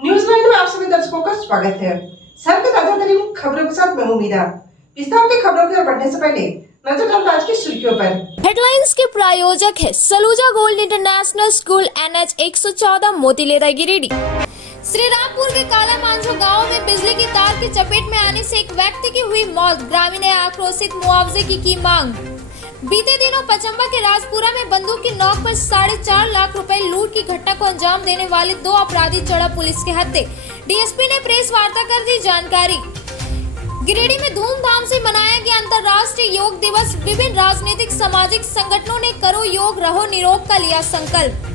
New Zealand में आप सभी दर्शकों का स्वागत है। शहर के ताजा तरीन खबरों के साथ मैं उम्मीदा। विस्तार की खबरों की ओर बढ़ने से पहले नजर डालते आज की सुर्खियों पर। हेडलाइंस के प्रायोजक है Saluja gold international school NH 114 Motilera Giridih. Shri Rampur के काला मांझो गांव में बिजली की तार की चपेट में आने से एक व्यक्ति की हुई मौत। ग्रामीण ने आक्रोशित मुआवजे की मांग। बीते दिनों पचम्बा के राजपुरा में बंदूक की नोक पर 4.5 लाख रुपए लूट की घटना को अंजाम देने वाले 2 अपराधी चढ़ा पुलिस के हत्थे। डीएसपी ने प्रेस वार्ता कर दी जानकारी। गिरिडीह में धूमधाम से मनाया गया अंतर्राष्ट्रीय योग दिवस। विभिन्न राजनीतिक सामाजिक संगठनों ने करो योग रहो निरोग का लिया संकल्प।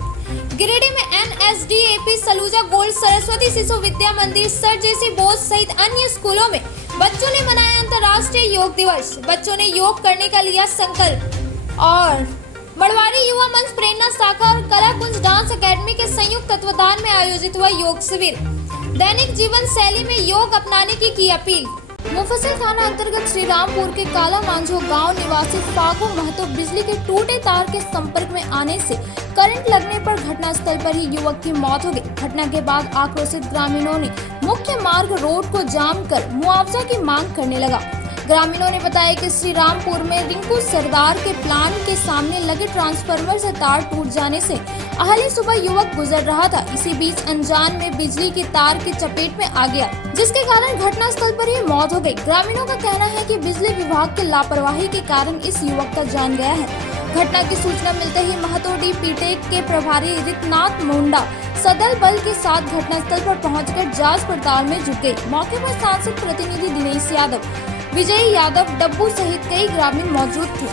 गिरिडीह में NSDAP सलूजा गोल्ड सरस्वती शिशु विद्या मंदिर सर जैसी बोस सहित अन्य स्कूलों में बच्चों ने मनाया अंतर्राष्ट्रीय योग दिवस। बच्चों ने योग करने का लिया संकल्प। और मड़वारी युवा मंच प्रेरणा शाखा और कला कुंज डांस एकेडमी के संयुक्त तत्वाधान में आयोजित हुआ योग शिविर। दैनिक जीवन शैली में योग अपनाने की अपील। मुफस्सिल थाना अंतर्गत श्री रामपुर के काला मांझो गांव निवासी फागू महतो बिजली के टूटे तार के संपर्क में आने से करंट लगने पर घटनास्थल पर ही युवक की मौत हो गई। घटना के बाद आक्रोशित ग्रामीणों ने मुख्य मार्ग रोड को जाम कर मुआवजा की मांग करने लगा। ग्रामीणों ने बताया कि श्री रामपुर में रिंकू सरदार के प्लांट के सामने लगे ट्रांसफार्मर से तार टूट जाने से अहले सुबह युवक गुजर रहा था। इसी बीच अनजान में बिजली की तार की चपेट में आ गया, जिसके कारण घटनास्थल पर ही मौत हो गई। ग्रामीणों का कहना है कि बिजली विभाग की लापरवाही के कारण इस युवक का जान गया है। घटना की सूचना मिलते ही महतोडी पीटेक के प्रभारी रितनाथ मुंडा सदल बल के साथ घटनास्थल पर पहुंचकर जांच पड़ताल में जुट गए। मौके पर सांसद प्रतिनिधि दिनेश यादव, विजय यादव, डब्बू सहित कई ग्रामीण मौजूद थे।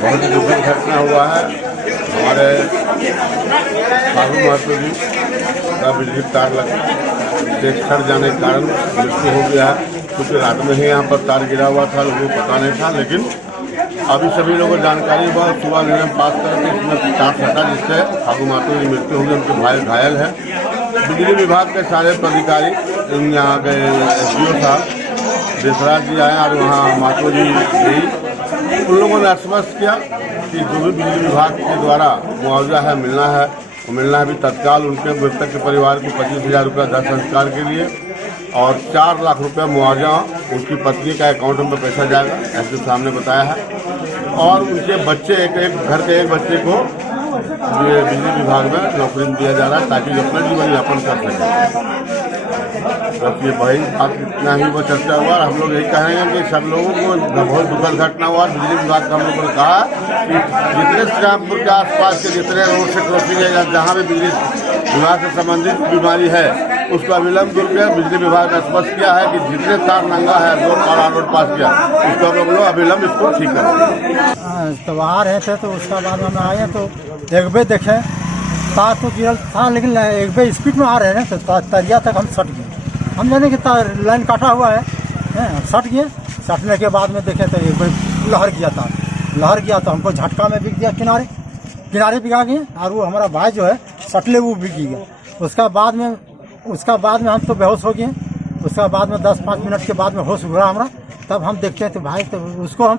बहुत दुखद घटना हुआ है। हमारे फागू महतो जी का बिजली तार से सड़ जाने के कारण मृत्यु हो गया है। क्योंकि रात में ही यहाँ पर तार गिरा हुआ था, लोगों को पता नहीं था। लेकिन अभी सभी लोगों को जानकारी हुआ, सुबह नियम पास करके इसमें तार फटा, जिससे फागू महतो की मृत्यु हो गई। उनके भाई घायल है। बिजली विभाग के सारे पदाधिकारी यहाँ के SDO साहब देसराज जी आए और वहाँ महतो जी गई। उन लोगों ने आश्वस्त किया कि जो भी बिजली विभाग के द्वारा मुआवजा है मिलना है, वो मिलना है भी तत्काल। उनके मृतक के परिवार को 25,000 रुपया दाह संस्कार के लिए और 4 लाख रुपया मुआवजा उनकी पत्नी का अकाउंट में पैसा जाएगा, ऐसे सामने बताया है। और उनके बच्चे एक घर के एक बच्चे को बिजली विभाग में नौकरी दिया जा रहा है, ताकि वो अपना जीवन यापन कर सकें। बस ये भाई बात इतना ही वो चर्चा हुआ। हम लोग यही कहेंगे कि सब लोगों को बहुत दुखद घटना हुआ। बिजली विभाग का हम लोगों ने कहा कि जितने श्रीरामपुर के आसपास के जितने रोड से क्रॉसिंग है, जहाँ भी बिजली विभाग से संबंधित बीमारी है, उसका अविलंब दूर किया। बिजली विभाग ने स्पष्ट किया है कि जितने तार नंगा है रोड पास किया, उसको हम लोग अविलंब इसको ठीक करेंगे। तो आ रहे थे तो उसका बाद हम आए तो एक बे देखे तार तो गिरल था, लेकिन एक बे स्पीड में आ रहे हैं तो तरिया तक हम सट गए। हम जाने कि तार लाइन काटा हुआ है, सट गए। सटने के बाद में देखे तो एक बे लहर गया, तार लहर गया तो हमको झटका में बिक गया, किनारे बिका गए। और वो हमारा भाई जो है सटले वो बिक गया। उसका बाद में हम तो बेहोश हो गए। उसका बाद में 10-5 मिनट के बाद में होश हुआ हमारा। तब हम देखते हैं तो भाई, तो उसको हम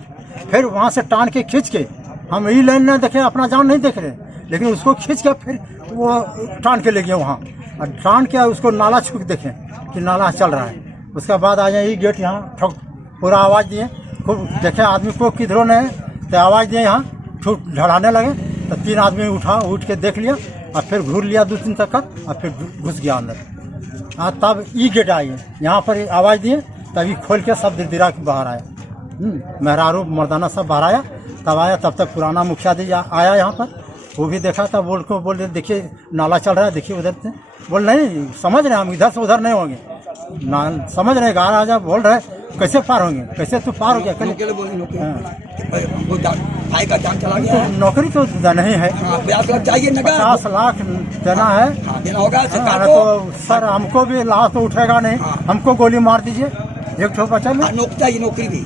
फिर वहाँ से टान के खींच के, हम यही लाइन नहीं देखे, अपना जान नहीं देख रहे, लेकिन उसको खींच के फिर वो टान के ले गए वहाँ। और टान के उसको नाला छू के देखें कि नाला चल रहा है। उसके बाद आ जाए ये गेट यहाँ ठोक पूरा आवाज़ दिए, खूब देखे आदमी को किधरों नहीं तो आवाज़ दिए, यहाँ ठूक ढड़ाने लगे। तो 3 आदमी उठ के देख लिया और फिर घूर लिया 2-3 चक्कर और फिर घुस गया अंदर। तब ई गेट आई, यहाँ पर आवाज़ दिए, तभी खोल के सब दिरा के बाहर आया। मेहरारू मर्दाना सब बाहर आया। तब आया, तब तक पुराना मुखिया जी आया यहाँ पर, वो भी देखा। तब बोल रहे देखिए नाला चल रहा है, देखिए उधर से। बोल नहीं समझ रहे, हम इधर से उधर नहीं होंगे ना, समझ रहे गार आ जा। बोल रहे कैसे पार होंगे, कैसे तू पार हो गया? नौकरी तो नहीं है, 50 लाख देना है। तो सर हमको भी लाश तो उठेगा नहीं, हमको गोली मार दीजिए, एक ठो बचा नौकरी भी।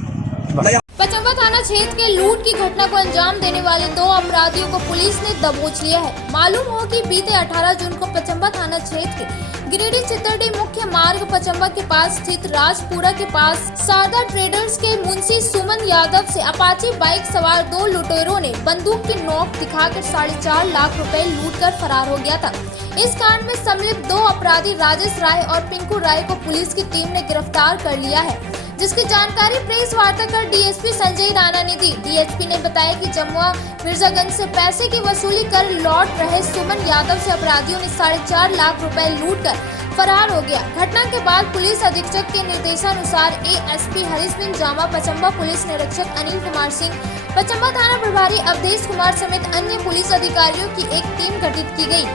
पचम्बा थाना क्षेत्र के लूट की घटना को अंजाम देने वाले 2 अपराधियों को पुलिस ने दबोच लिया है। मालूम हो कि बीते 18 जून को पचम्बा थाना क्षेत्र के गिरिडीह चितरडी मुख्य मार्ग पचम्बा के पास स्थित राजपुरा के पास शारदा ट्रेडर्स के मुंशी सुमन यादव से अपाची बाइक सवार 2 लुटेरों ने बंदूक की नोक दिखाकर 4.5 लाख रुपए लूटकर फरार हो गया था। इस कांड में सम्मिलित 2 अपराधी राजेश राय और पिंकू राय को पुलिस की टीम ने गिरफ्तार कर लिया है, जिसकी जानकारी प्रेस वार्ता कर डीएसपी संजय राणा ने दी। डीएसपी ने बताया कि जमुआ मिर्जागंज से पैसे की वसूली कर लौट रहे सुमन यादव से अपराधियों ने 4.5 लाख रुपए लूटकर फरार हो गया। घटना के बाद पुलिस अधीक्षक के निर्देशानुसार एएसपी हरीश बिन जामा, पचम्बा पुलिस निरीक्षक अनिल कुमार सिंह, पचम्बा थाना प्रभारी अवधेश कुमार समेत अन्य पुलिस अधिकारियों की एक टीम गठित की गई।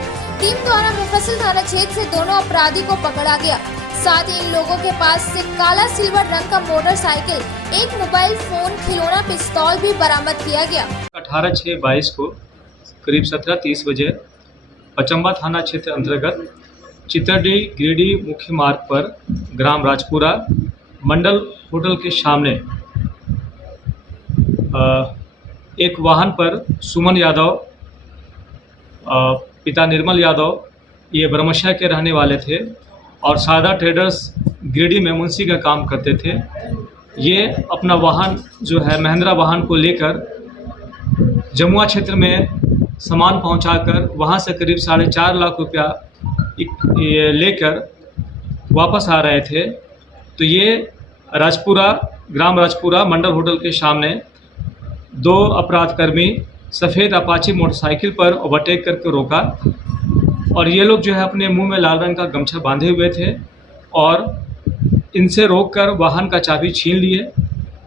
टीम द्वारा मुफस्सिल थाना क्षेत्र से दोनों अपराधी को पकड़ा गया। साथ ही इन लोगों के पास से काला सिल्वर रंग का मोटरसाइकिल, एक मोबाइल फोन, खिलौना पिस्तौल भी बरामद किया गया। 18/6/22 को करीब 17:30 बजे पचम्बा थाना क्षेत्र अंतर्गत चितरडी गिरिडीह मुख्य मार्ग पर ग्राम राजपुरा मंडल होटल के सामने एक वाहन पर सुमन यादव, पिता निर्मल यादव, ये ब्रह्मशा के रहने वाले थे और शारदा ट्रेडर्स गिरिडीह में मुंशी का काम करते थे। ये अपना वाहन जो है महिंद्रा वाहन को लेकर जमुआ क्षेत्र में सामान पहुंचाकर वहां से करीब 4.5 लाख रुपया लेकर वापस आ रहे थे। तो ये ग्राम राजपुरा मंडल होटल के सामने 2 अपराधकर्मी सफ़ेद अपाची मोटरसाइकिल पर ओवरटेक करके रोका और ये लोग जो है अपने मुंह में लाल रंग का गमछा बांधे हुए थे और इनसे रोककर वाहन का चाबी छीन लिए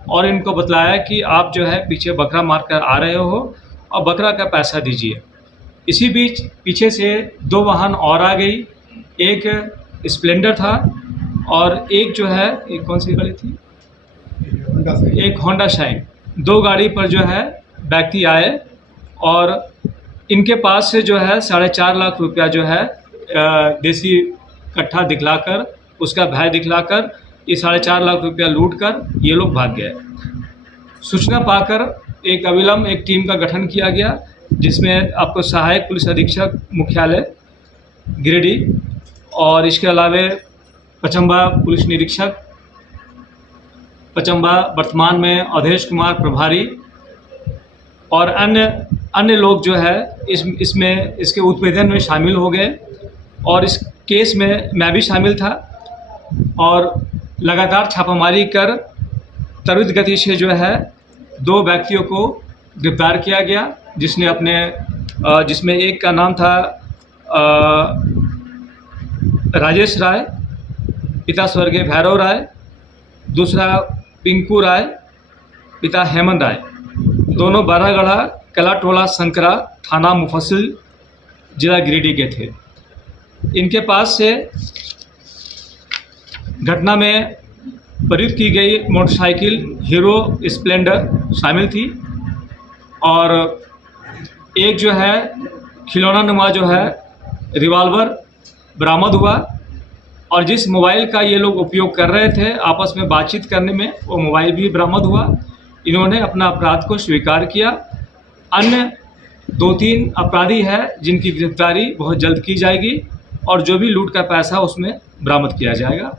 और इनको बतलाया कि आप जो है पीछे बकरा मारकर आ रहे हो और बकरा का पैसा दीजिए। इसी बीच पीछे से 2 वाहन और आ गई, एक स्प्लेंडर था और एक जो है एक कौन सी गाड़ी थी, एक होंडा शाइन। 2 गाड़ी पर जो है व्यक्ति आए और इनके पास से जो है 4.5 लाख रुपया जो है देसी कट्ठा दिखलाकर, उसका भय दिखलाकर ये 4.5 लाख रुपया लूट कर ये लोग भाग गए। सूचना पाकर एक अविलंब एक टीम का गठन किया गया, जिसमें आपको सहायक पुलिस अधीक्षक मुख्यालय गिरिडीह और इसके अलावे पचम्बा पुलिस निरीक्षक पचम्बा वर्तमान में अवधेश कुमार प्रभारी और अन्य लोग जो है इसके उत्पेदन में शामिल हो गए और इस केस में मैं भी शामिल था और लगातार छापामारी कर त्वरित गति से जो है 2 व्यक्तियों को गिरफ्तार किया गया, जिसमें एक का नाम था राजेश राय, पिता स्वर्गीय भैरव राय, दूसरा पिंकू राय, पिता हेमंत राय। दोनों बारागढ़ा कलाटोला संकरा थाना मुफस्सिल जिला गिरिडीह के थे। इनके पास से घटना में प्रयुक्त की गई मोटरसाइकिल हीरो स्प्लेंडर शामिल थी और एक जो है खिलौना नुमा जो है रिवॉल्वर बरामद हुआ और जिस मोबाइल का ये लोग उपयोग कर रहे थे आपस में बातचीत करने में, वो मोबाइल भी बरामद हुआ। इन्होंने अपना अपराध को स्वीकार किया। अन्य 2-3 अपराधी हैं जिनकी गिरफ्तारी बहुत जल्द की जाएगी और जो भी लूट का पैसा उसमें बरामद किया जाएगा।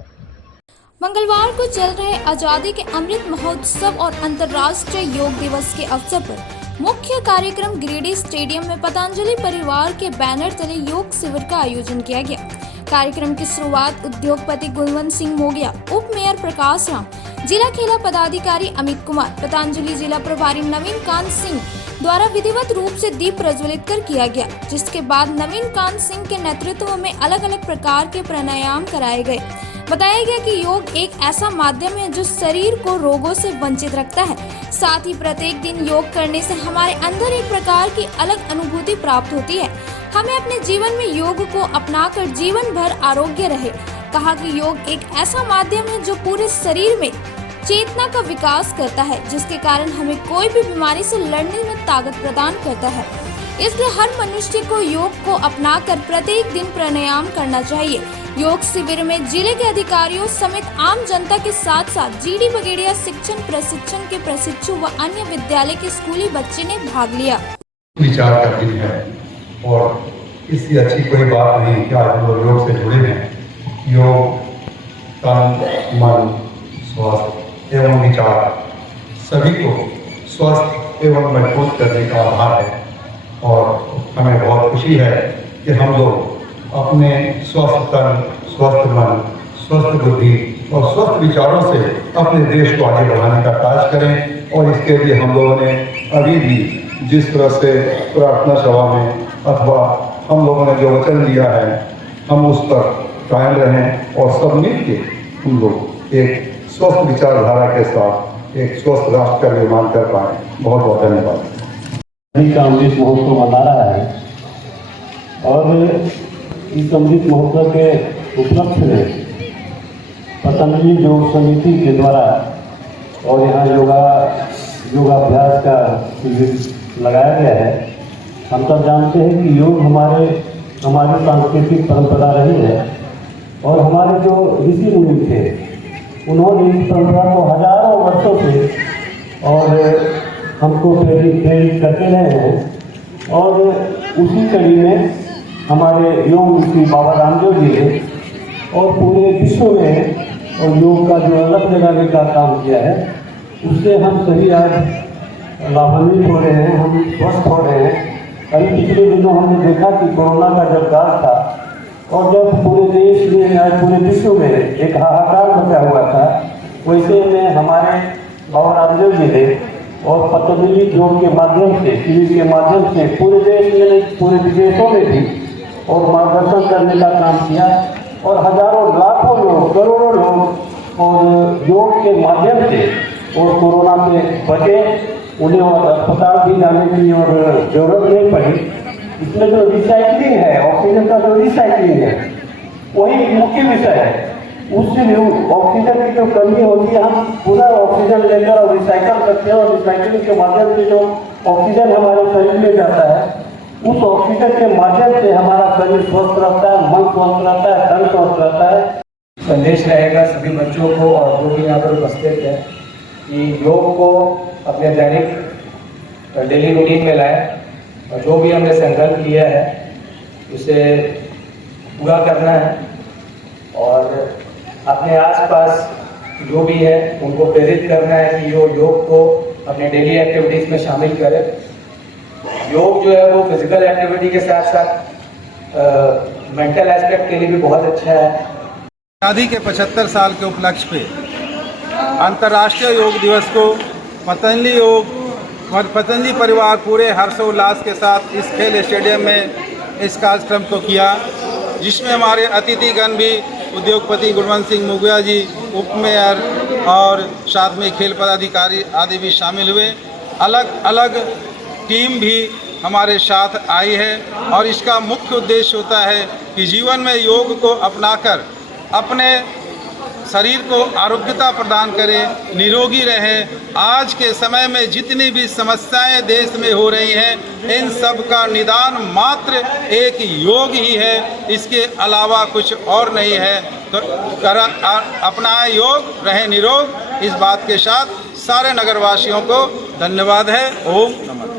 मंगलवार को चल रहे आजादी के अमृत महोत्सव और अंतर्राष्ट्रीय योग दिवस के अवसर पर मुख्य कार्यक्रम गिरिडीह स्टेडियम में पतंजलि परिवार के बैनर तले योग शिविर का आयोजन किया गया। कार्यक्रम की शुरुआत उद्योगपति गुणवंत सिंह मोगिया, उप मेयर प्रकाश राम, जिला खेला पदाधिकारी अमित कुमार, पतंजलि जिला प्रभारी नवीन कांत सिंह द्वारा विधिवत रूप से दीप प्रज्वलित कर किया गया, जिसके बाद नवीन कांत सिंह के नेतृत्व में अलग अलग प्रकार के प्राणायाम कराए गए। बताया गया कि योग एक ऐसा माध्यम है जो शरीर को रोगों से वंचित रखता है। साथ ही प्रत्येक दिन योग करने से हमारे अंदर एक प्रकार की अलग अनुभूति प्राप्त होती है। हमें अपने जीवन में योग को अपनाकर जीवन भर आरोग्य रहे। कहा कि योग एक ऐसा माध्यम है जो पूरे शरीर में चेतना का विकास करता है, जिसके कारण हमें कोई भी बीमारी से लड़ने में ताकत प्रदान करता है। इसलिए हर मनुष्य को योग को अपनाकर प्रत्येक दिन प्राणायाम करना चाहिए। योग शिविर में जिले के अधिकारियों समेत आम जनता के साथ साथ जीडी बगेड़िया शिक्षण प्रशिक्षण के प्रशिक्षु व अन्य विद्यालय के स्कूली बच्चे ने भाग लिया। विचार करती है और इससे अच्छी कोई बात नहीं कि आज लोग योग से जुड़े हैं। योग तन मन स्वस्थ एवं विचार सभी को स्वस्थ एवं मजबूत करने का आधार है। और हमें बहुत खुशी है कि हम लोग अपने स्वस्थ तन, स्वस्थ मन, स्वस्थ बुद्धि और स्वस्थ विचारों से अपने देश को आगे बढ़ाने का कार्य करें। और इसके लिए हम लोगों ने अभी भी जिस तरह से प्रार्थना सभा में अथवा हम लोगों ने जो वचन दिया है, हम उस पर कायम रहें और सब मिलकर हम लोग एक स्वस्थ विचारधारा के साथ एक स्वस्थ राष्ट्र का निर्माण कर पाएँ। बहुत बहुत धन्यवाद। का अमृत महोत्सव मना रहा है और इस अमृत महोत्सव के उपलक्ष्य में पतंजलि योग समिति के द्वारा और यहाँ योगाभ्यास का शिविर लगाया गया है। हम सब जानते हैं कि योग हमारी सांस्कृतिक परंपरा रही है और हमारे जो ऋषि मुनि थे उन्होंने इस परंपरा को हजारों वर्षों से और हमको प्रेरित करते रहे हैं। और उसी कड़ी में हमारे योग ऋषि बाबा रामदेव जी ने और पूरे विश्व में और योग का जो अलग लगाने का काम किया है, उससे हम सभी आज लाभान्वित हो रहे हैं, हम स्वस्थ हो रहे हैं। अभी पिछले दिनों हमने देखा कि कोरोना का जब काल था और जब पूरे देश में आज पूरे विश्व में एक हाहाकार मचा हुआ था, वैसे में हमारे बाबा रामदेव जी ने और पतंजलि योग के माध्यम से, शिविर के माध्यम से पूरे देश में, पूरे विदेशों में भी और मार्गदर्शन करने का काम किया और हजारों लाखों लोग, करोड़ों लोग और योग के माध्यम से और कोरोना से बचे। उन्हें और अस्पताल भी जाने की और जरूरत नहीं पड़ी। इसमें जो रिसाइकलिंग है, ऑक्सीजन का जो रिसाइकलिंग है, वही मुख्य विषय है। उससे ऑक्सीजन की जो कमी होती है, हम पूरा ऑक्सीजन लेकर और रिसाइकल करते हैं और रिसाइकलिंग के माध्यम से जो ऑक्सीजन हमारे शरीर में जाता है, उस ऑक्सीजन के माध्यम से हमारा शरीर स्वस्थ रहता है, मन स्वस्थ रहता है, तन स्वस्थ रहता है। संदेश रहेगा सभी बच्चों को और जो भी यहाँ पर उपस्थित है कि योग को अपने दैनिक डेली रूटीन में लाएं और जो भी हमने संकल्प किया है उसे पूरा करना है और अपने आसपास जो भी है उनको प्रेरित करना है कि वो योग को अपने डेली एक्टिविटीज़ में शामिल करें। योग जो है वो फिजिकल एक्टिविटी के साथ साथ मेंटल एस्पेक्ट के लिए भी बहुत अच्छा है। आज़ादी के 75 साल के उपलक्ष्य पे अंतर्राष्ट्रीय योग दिवस को पतंजलि परिवार पूरे हर्षोल्लास के साथ इस खेल स्टेडियम में इस कार्यक्रम को किया, जिसमें हमारे अतिथिगण भी उद्योगपति गुणवंत सिंह मुगया जी, उप मेयर और साथ में खेल पदाधिकारी आदि भी शामिल हुए। अलग अलग टीम भी हमारे साथ आई है और इसका मुख्य उद्देश्य होता है कि जीवन में योग को अपनाकर अपने शरीर को आरोग्यता प्रदान करें, निरोगी रहें। आज के समय में जितनी भी समस्याएं देश में हो रही हैं, इन सब का निदान मात्र एक योग ही है, इसके अलावा कुछ और नहीं है। तो अपनाएं योग, रहें निरोग। इस बात के साथ सारे नगरवासियों को धन्यवाद है। ओम नमः।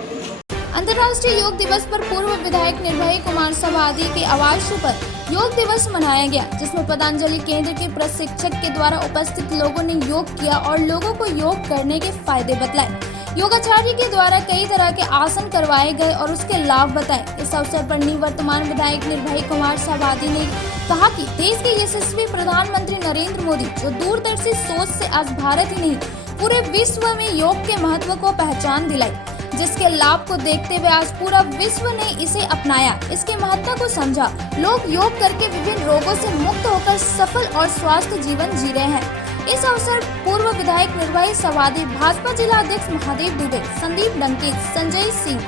अंतर्राष्ट्रीय योग दिवस पर पूर्व विधायक निर्भय कुमार सवादी के आवास पर योग दिवस मनाया गया, जिसमें पतंजलि केंद्र के प्रशिक्षक के द्वारा उपस्थित लोगों ने योग किया और लोगों को योग करने के फायदे बतलाए। योगाचार्य के द्वारा कई तरह के आसन करवाए गए और उसके लाभ बताए। इस अवसर पर निवर्तमान विधायक निर्भय कुमार सवादी ने कहा कि देश के यशस्वी प्रधानमंत्री नरेंद्र मोदी जो दूरदर्शी सोच से आज भारत ही नहीं पूरे विश्व में योग के महत्व को पहचान दिलाई, जिसके लाभ को देखते हुए आज पूरा विश्व ने इसे अपनाया, इसके महत्व को समझा। लोग योग करके विभिन्न रोगों से मुक्त होकर सफल और स्वस्थ जीवन जी रहे हैं। इस अवसर पूर्व विधायक निर्भय सवादी, भाजपा जिला अध्यक्ष महादेव दुबे, संदीप डंकेत, संजय सिंह,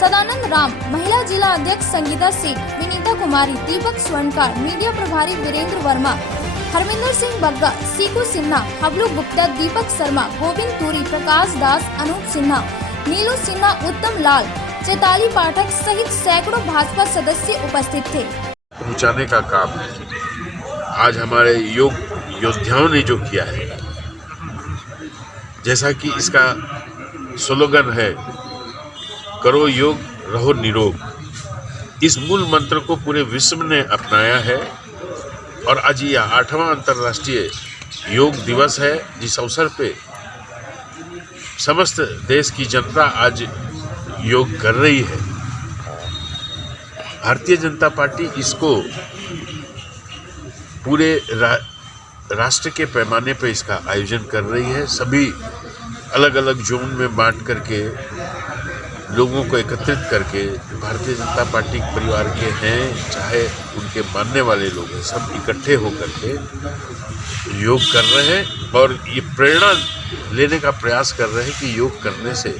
सदानंद राम, महिला जिला अध्यक्ष संगीता सेठ, विनीता कुमारी, दीपक स्वर्णकार, मीडिया प्रभारी वीरेंद्र वर्मा, हरमिंदर सिंह बग्गा, सीकू सिन्हा, हबलू गुप्ता, दीपक शर्मा, गोविंद तुरी, प्रकाश दास, अनूप सिन्हा, नीलू सिन्हा, उत्तम लाल, चैताली पाठक सहित सैकड़ों भाजपा सदस्य उपस्थित थे। पहुंचाने का काम आज हमारे योग योद्धाओं ने जो किया है, जैसा कि इसका स्लोगन है, करो योग रहो निरोग, इस मूल मंत्र को पूरे विश्व ने अपनाया है और आज यह 8वां अंतर्राष्ट्रीय योग दिवस है, जिस अवसर पे समस्त देश की जनता आज योग कर रही है। भारतीय जनता पार्टी इसको पूरे राष्ट्र के पैमाने पर इसका आयोजन कर रही है। सभी अलग अलग जोन में बांट करके लोगों को एकत्रित करके भारतीय जनता पार्टी परिवार के हैं, चाहे उनके मानने वाले लोग हैं, सब इकट्ठे होकर के योग कर रहे हैं और ये प्रेरणा लेने का प्रयास कर रहे हैं कि योग करने से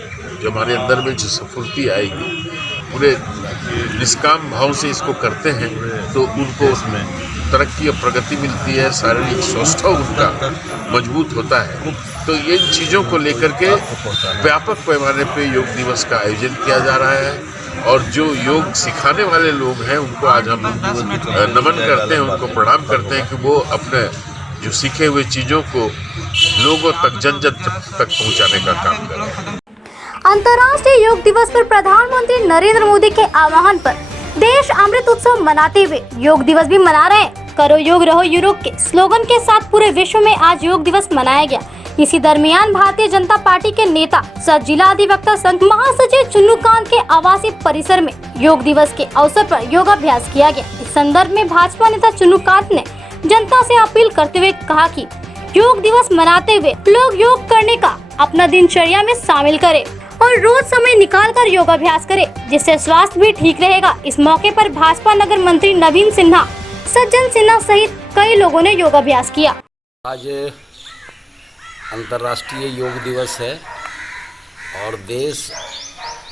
जो हमारे अंदर में जो स्फूर्ति आएगी, पूरे निष्काम भाव से इसको करते हैं तो उनको उसमें तरक्की और प्रगति मिलती है, शारीरिक स्वास्थ्य उनका मजबूत होता है। तो ये चीज़ों को लेकर के व्यापक पैमाने पे योग दिवस का आयोजन किया जा रहा है और जो योग सिखाने वाले लोग हैं उनको आज हम नमन करते हैं, उनको प्रणाम करते हैं कि वो अपने जो सीखे हुए चीज़ों को लोगों तक जन जन तक पहुँचाने का काम करें। अंतर्राष्ट्रीय योग दिवस पर प्रधानमंत्री नरेंद्र मोदी के आह्वान पर देश अमृत उत्सव मनाते हुए योग दिवस भी मना रहे हैं। करो योग रहो यूरोप के स्लोगन के साथ पूरे विश्व में आज योग दिवस मनाया गया। इसी दरमियान भारतीय जनता पार्टी के नेता सह जिला अधिवक्ता संघ महासचिव चुन्नूकांत के आवासीय परिसर में योग दिवस के अवसर पर योगाभ्यास किया गया। इस संदर्भ में भाजपा नेता चुन्नूकांत ने जनता से अपील करते हुए कहा कि योग दिवस मनाते हुए लोग योग करने का अपना दिनचर्या में शामिल करें और रोज समय निकालकर योगाभ्यास करें, जिससे स्वास्थ्य भी ठीक रहेगा। इस मौके पर भाजपा नगर मंत्री नवीन सिन्हा, सज्जन सिन्हा सहित कई लोगों ने योगाभ्यास किया। आज अंतर्राष्ट्रीय योग दिवस है और देश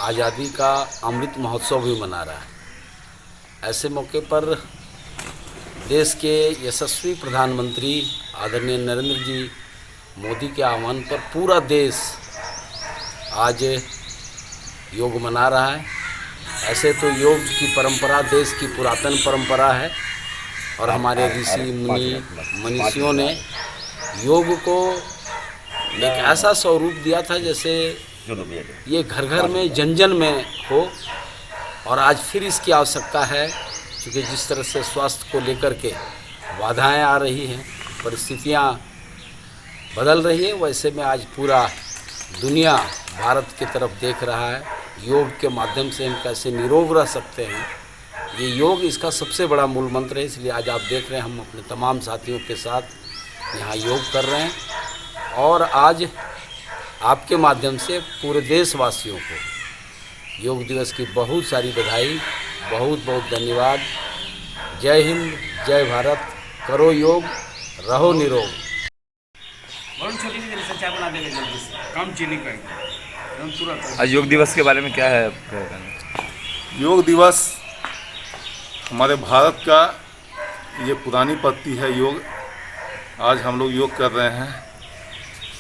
आज़ादी का अमृत महोत्सव भी मना रहा है। ऐसे मौके पर देश के यशस्वी प्रधानमंत्री आदरणीय नरेंद्र जी मोदी के आह्वान पर पूरा देश आज योग मना रहा है। ऐसे तो योग की परंपरा देश की पुरातन परंपरा है और हमारे ऋषि मुनि मनीषियों ने योग को एक ऐसा स्वरूप दिया था जैसे ये घर घर में जन जन में हो, और आज फिर इसकी आवश्यकता है क्योंकि जिस तरह से स्वास्थ्य को लेकर के बाधाएं आ रही हैं, परिस्थितियां बदल रही है, वैसे में आज पूरा दुनिया भारत की तरफ देख रहा है। योग के माध्यम से हम कैसे निरोग रह सकते हैं, ये योग इसका सबसे बड़ा मूल मंत्र है। इसलिए आज आप देख रहे हैं हम अपने तमाम साथियों के साथ यहाँ योग कर रहे हैं और आज आपके माध्यम से पूरे देशवासियों को योग दिवस की बहुत सारी बधाई, बहुत बहुत धन्यवाद। जय हिंद, जय भारत, करो योग, रहो निरोग। आज योग दिवस के बारे में क्या है? योग दिवस हमारे भारत का ये पुरानी पद्धति है योग। आज हम लोग योग कर रहे हैं,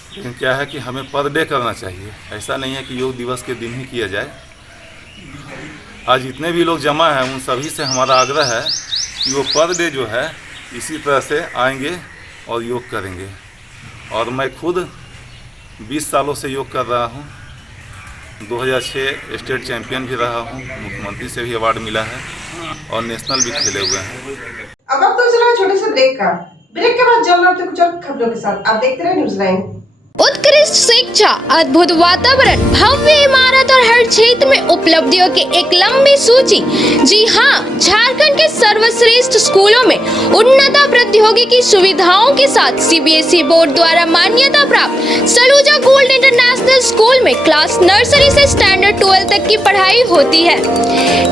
लेकिन क्या है कि हमें पर डे करना चाहिए। ऐसा नहीं है कि योग दिवस के दिन ही किया जाए। आज जितने भी लोग जमा हैं उन सभी से हमारा आग्रह है कि वो पर डे जो है इसी तरह से आएंगे और योग करेंगे। और मैं खुद 20 सालों से योग कर रहा हूँ। 2006 स्टेट चैंपियन भी रहा हूँ, मुख्यमंत्री से भी अवार्ड मिला है और नेशनल भी खेले हुए हैं। अब आप तो चला छोटे से ब्रेक के बाद जानना होते कुछ और खबरों के साथ। आप देखते रहे न्यूज़ लाइन। उत्कृष्ट शिक्षा, अद्भुत वातावरण, भव्य इमारत और हर क्षेत्र में उपलब्धियों की एक लंबी सूची। जी हाँ, झारखंड के सर्वश्रेष्ठ स्कूलों में उन्नत प्रौद्योगिकी सुविधाओं के साथ सीबीएसई बोर्ड द्वारा मान्यता प्राप्त सलूजा गोल्ड इंटरनेशनल स्कूल में क्लास नर्सरी से स्टैंडर्ड 12 तक की पढ़ाई होती है।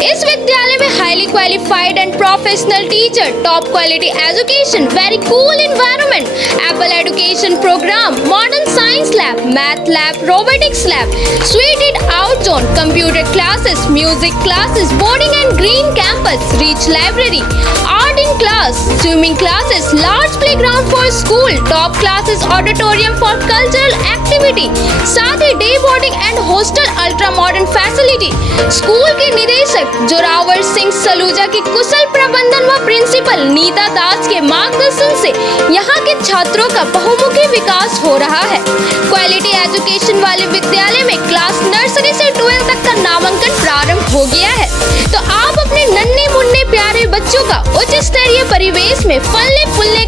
इस विद्यालय में highly qualified and professional teacher, top quality education, very cool environment, apple education program, modern science lab, math lab, robotics lab, suited out zone, computer classes, music classes, boarding and green campus, rich library, art in class, swimming classes, large playground for school, top classes, auditorium for cultural activity, साथ ही day boarding and hostel ultra modern facility. School के निदेशक जोरावर सिंह सलूजा की कुशल प्रबंधन व principal Nita दास के मार्गदर्शन से यहाँ के छात्रों का बहुमुखी विकास हो रहा है। क्वालिटी एजुकेशन वाले विद्यालय में क्लास नर्सरी से 12 तक का नामांकन प्रारंभ हो गया है। तो आप अपने नन्हे मुन्ने प्यारे बच्चों का उच्च स्तरीय परिवेश में फलने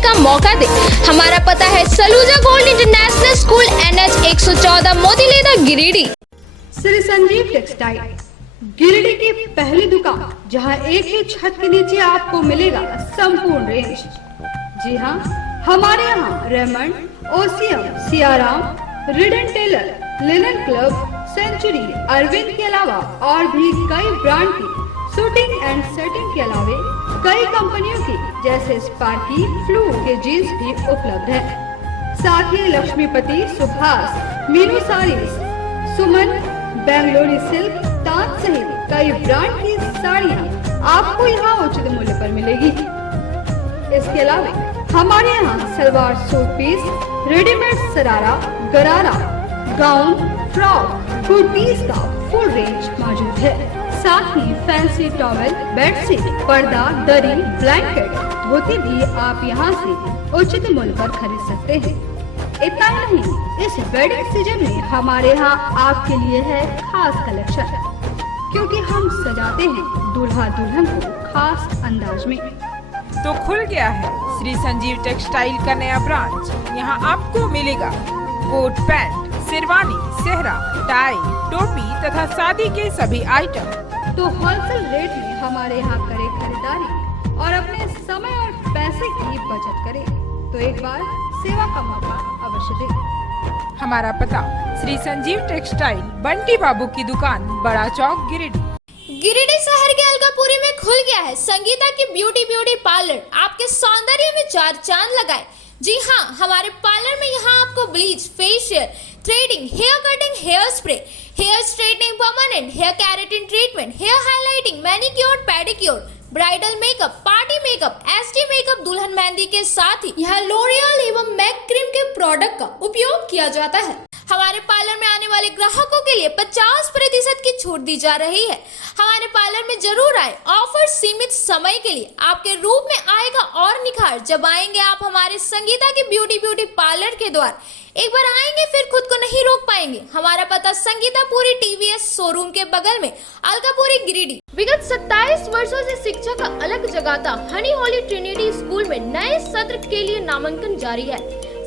का मौका दे। हमारा पता है Saluja gold international school NH 114 Motileda Giridih. Shri Sanjeev textile Giridih की पहली दुकान, जहां एक ही छत के नीचे आपको मिलेगा संपूर्ण रेंज। जी हां, हमारे यहाँ रेमंड, ओसियम, Siyaram, Reid and Taylor, linen club, century, Arvind के अलावा और भी कई ब्रांड की शूटिंग एंड सेटिंग के अलावा कई कंपनियों की जैसे स्पार्की, फ्लू के जीन्स भी उपलब्ध है। साथ ही लक्ष्मीपति, सुभाष, मीनू साड़ीज, सुमन, बेंगलोरी सिल्क, ताज सहित कई ब्रांड की साड़ियाँ आपको यहाँ उचित मूल्य पर मिलेगी। इसके अलावा हमारे यहाँ सलवार सूट पीस, रेडीमेड सरारा, गरारा, गाउन, फ्रॉक, कुर्तीज का फुल रेंज मौजूद है। साथ ही फैंसी टॉवेल, बेडशीट, पर्दा, दरी, ब्लैंकेट, धोती भी आप यहाँ से उचित मूल्य पर खरीद सकते हैं। इतना ही नहीं, इस वेडिंग सीजन में हमारे यहाँ आपके लिए है खास कलेक्शन, क्योंकि हम सजाते हैं दूल्हा दुल्हन को खास अंदाज में। तो खुल गया है श्री संजीव टेक्सटाइल का नया ब्रांच। यहाँ आपको मिलेगा कोट पैंट, शेरवानी, सेहरा, टाई, टोपी तथा शादी के सभी आइटम। तो होलसेल रेट में हमारे यहाँ करें खरीदारी और अपने समय और पैसे की बचत करें। तो एक बार सेवा का मौका अवश्य दें। हमारा पता श्री संजीव टेक्सटाइल, बंटी बाबू की दुकान, बड़ा चौक, गिरिडीह। गिरिडीह शहर के अलकापुरी में खुल गया है संगीता की ब्यूटी पार्लर। आपके सौंदर्य में चार चांद लगाए। जी हाँ, हमारे पार्लर में यहाँ आपको bleach, facial, threading, hair cutting, hair spray, hair straightening, permanent hair keratin treatment, hair highlighting, manicure, pedicure, bridal makeup, party makeup, SD makeup, दुल्हन मेहंदी के साथ ही यहाँ लोरियल एवं मैक क्रीम के प्रोडक्ट का उपयोग किया जाता है। हमारे पार्लर में आने वाले ग्राहकों के लिए 50% की छूट दी जा रही है। हमारे पार्लर में जरूर आए। ऑफर सीमित समय के लिए। आपके रूप में आएगा और निखार जब आएंगे आप हमारे संगीता के ब्यूटी पार्लर के द्वार। एक बार आएंगे फिर खुद को नहीं रोक पाएंगे। हमारा पता संगीतापुरी TVS शोरूम के बगल में, अलकापुरी, गिरिडीह। विगत 27 वर्षों से शिक्षा का अलग जगाता हनी होली ट्रिनिटी स्कूल में नए सत्र के लिए नामांकन जारी है।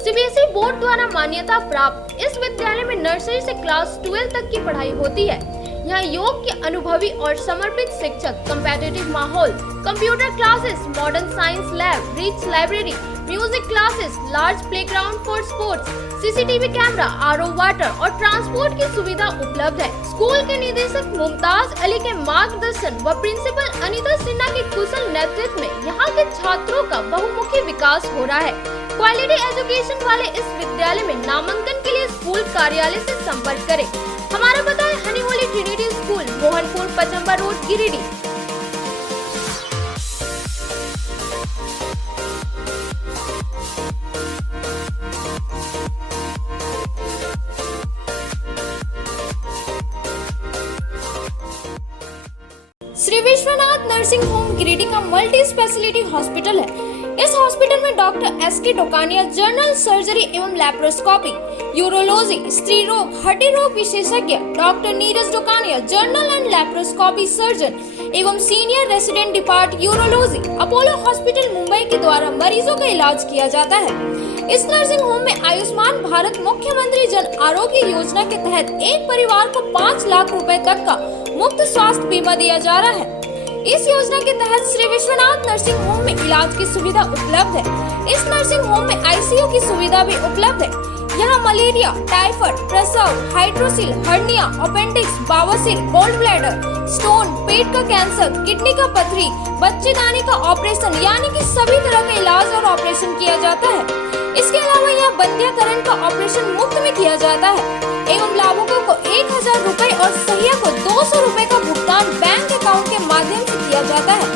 CBSE बोर्ड द्वारा मान्यता प्राप्त इस विद्यालय में नर्सरी से क्लास 12 तक की पढ़ाई होती है। यहाँ योग के अनुभवी और समर्पित शिक्षक, कम्पेटिटिव माहौल, computer classes, modern science lab, rich library, music classes, large playground for sports, CCTV camera, RO water और ट्रांसपोर्ट की सुविधा उपलब्ध है। स्कूल के निदेशक मुमताज अली के मार्गदर्शन व प्रिंसिपल अनीता सिन्हा के कुशल नेतृत्व में यहाँ के छात्रों का बहुमुखी विकास हो रहा है। क्वालिटी एजुकेशन वाले इस विद्यालय में नामांकन के लिए स्कूल कार्यालय से संपर्क करें। हमारा पता है Honey Holy Trinity school, Mohanpur, Pachamba road, Giridih. Shri Vishwanath nursing home Giridih का मल्टी स्पेशलिटी हॉस्पिटल है। इस हॉस्पिटल में doctor SK Tokaniya general surgery एवं लैप्रोस्कोपी, यूरोलॉजी, स्त्री रोग, हड्डी रोग विशेषज्ञ, doctor Neeraj Tokaniya general and laparoscopy surgeon एवं senior resident depart urology, Apollo hospital Mumbai के द्वारा मरीजों का इलाज किया जाता है। इस नर्सिंग होम में आयुष्मान भारत मुख्यमंत्री जन आरोग्य योजना के तहत एक परिवार को 5 लाख रुपए तक का मुफ्त स्वास्थ्य बीमा दिया जा रहा है। इस योजना के तहत श्री विश्वनाथ नर्सिंग होम में इलाज की सुविधा उपलब्ध है। इस नर्सिंग होम में ICU की सुविधा भी उपलब्ध है। यहाँ मलेरिया, टाइफाइड, प्रसव, हाइड्रोसिल, हर्निया, अपेंडिक्स, बवासीर, गोल्ड ब्लैडर, स्टोन, पेट का कैंसर, किडनी का पथरी, बच्चेदानी का ऑपरेशन यानी कि सभी तरह का इलाज और ऑपरेशन किया जाता है। इसके अलावा यहाँ बंध्याकरण का ऑपरेशन मुफ्त में किया जाता है एवं लाभुकों को 1000 रुपए और सहिया को 200 रुपए का भुगतान बैंक अकाउंट के माध्यम से किया जाता है।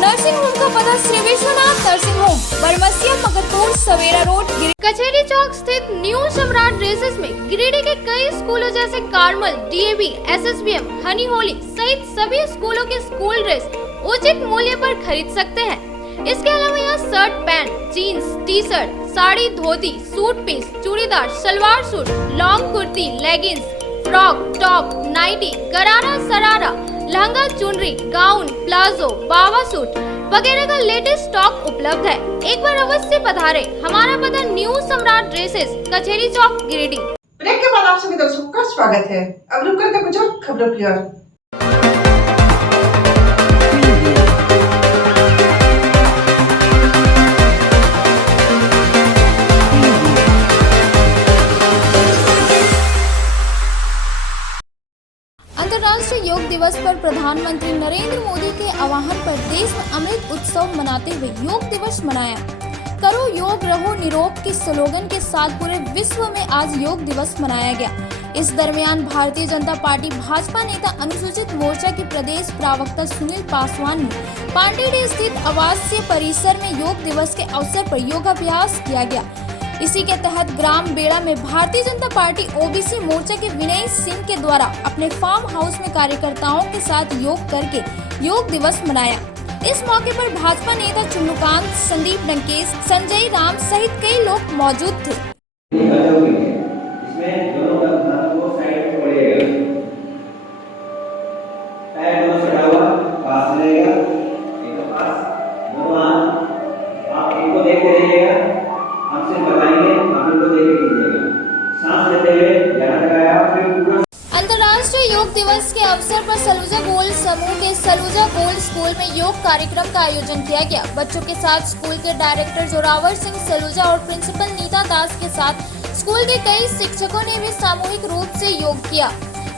नर्सिंग होम का पता श्री विश्वनाथ नर्सिंग होम, बरमसिया, मगरपुर, सवेरा रोड, कचहरी चौक स्थित न्यू सम्राट ड्रेसेस में गिरिडीह के कई स्कूलों जैसे Carmel, DAV, SSBM, Honey Holi सहित सभी स्कूलों के स्कूल ड्रेस उचित मूल्य पर खरीद सकते हैं। इसके अलावा यहाँ shirt, pant, jeans, t-shirt, sari, dhoti, suit piece, churidar, salwar suit, long kurti, leggings, frock, top, nightie, gharara, sharara, lehenga, चुनरी, गाउन, प्लाजो, बावा सूट, वगैरह का लेटेस्ट स्टॉक उपलब्ध है। एक बार अवश्य पधारें। हमारा पता न्यू सम्राट ड्रेसेस, कचहरी चौक, गिरिडीह। ब्रेक के बाद आप सभी दर्शकों का स्वागत है। अब रुक करते कुछ और खबरों की ओर। अंतर्राष्ट्रीय योग दिवस पर प्रधानमंत्री नरेंद्र मोदी के आह्वान पर देश में अमृत उत्सव मनाते हुए योग दिवस मनाया। करो योग रहो निरोग के स्लोगन के साथ पूरे विश्व में आज योग दिवस मनाया गया। इस दरमियान भारतीय जनता पार्टी भाजपा नेता अनुसूचित मोर्चा के प्रदेश प्रवक्ता सुनील पासवान ने पांडेय स्थित आवासीय परिसर में योग दिवस के अवसर पर योगाभ्यास किया गया। इसी के तहत ग्राम बेड़ा में भारतीय जनता पार्टी ओबीसी मोर्चा के विनय सिंह के द्वारा अपने फार्म हाउस में कार्यकर्ताओं के साथ योग करके योग दिवस मनाया। इस मौके पर भाजपा नेता चुन्नूकांत, संदीप डंकेश, संजय राम सहित कई लोग मौजूद थे। अंतर्राष्ट्रीय योग दिवस के अवसर पर सलूजा गोल्ड समूह के सलूजा गोल्ड स्कूल में योग कार्यक्रम का आयोजन किया गया। बच्चों के साथ स्कूल के डायरेक्टर जोरावर सिंह सलूजा और प्रिंसिपल नीता दास के साथ स्कूल के कई शिक्षकों ने भी सामूहिक रूप से योग किया।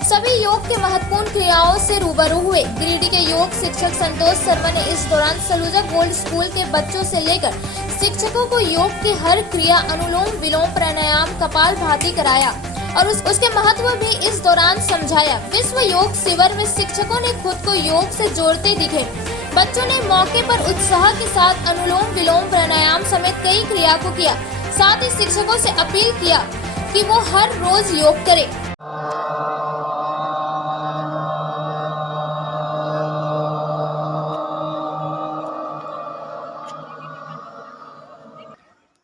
सभी योग के महत्वपूर्ण क्रियाओं से रूबरू हुए। गिरिडीह के योग शिक्षक संतोष शर्मा ने इस दौरान सलूजा गोल्ड स्कूल के बच्चों से लेकर शिक्षकों को योग की हर क्रिया, अनुलोम विलोम, प्राणायाम, कपालभाति कराया और उसके महत्व भी इस दौरान समझाया। विश्व योग शिविर में शिक्षकों ने खुद को योग से जोड़ते दिखे। बच्चों ने मौके पर उत्साह के साथ अनुलोम विलोम, प्राणायाम समेत कई क्रिया को किया। साथ ही शिक्षकों से अपील किया कि वो हर रोज योग करें।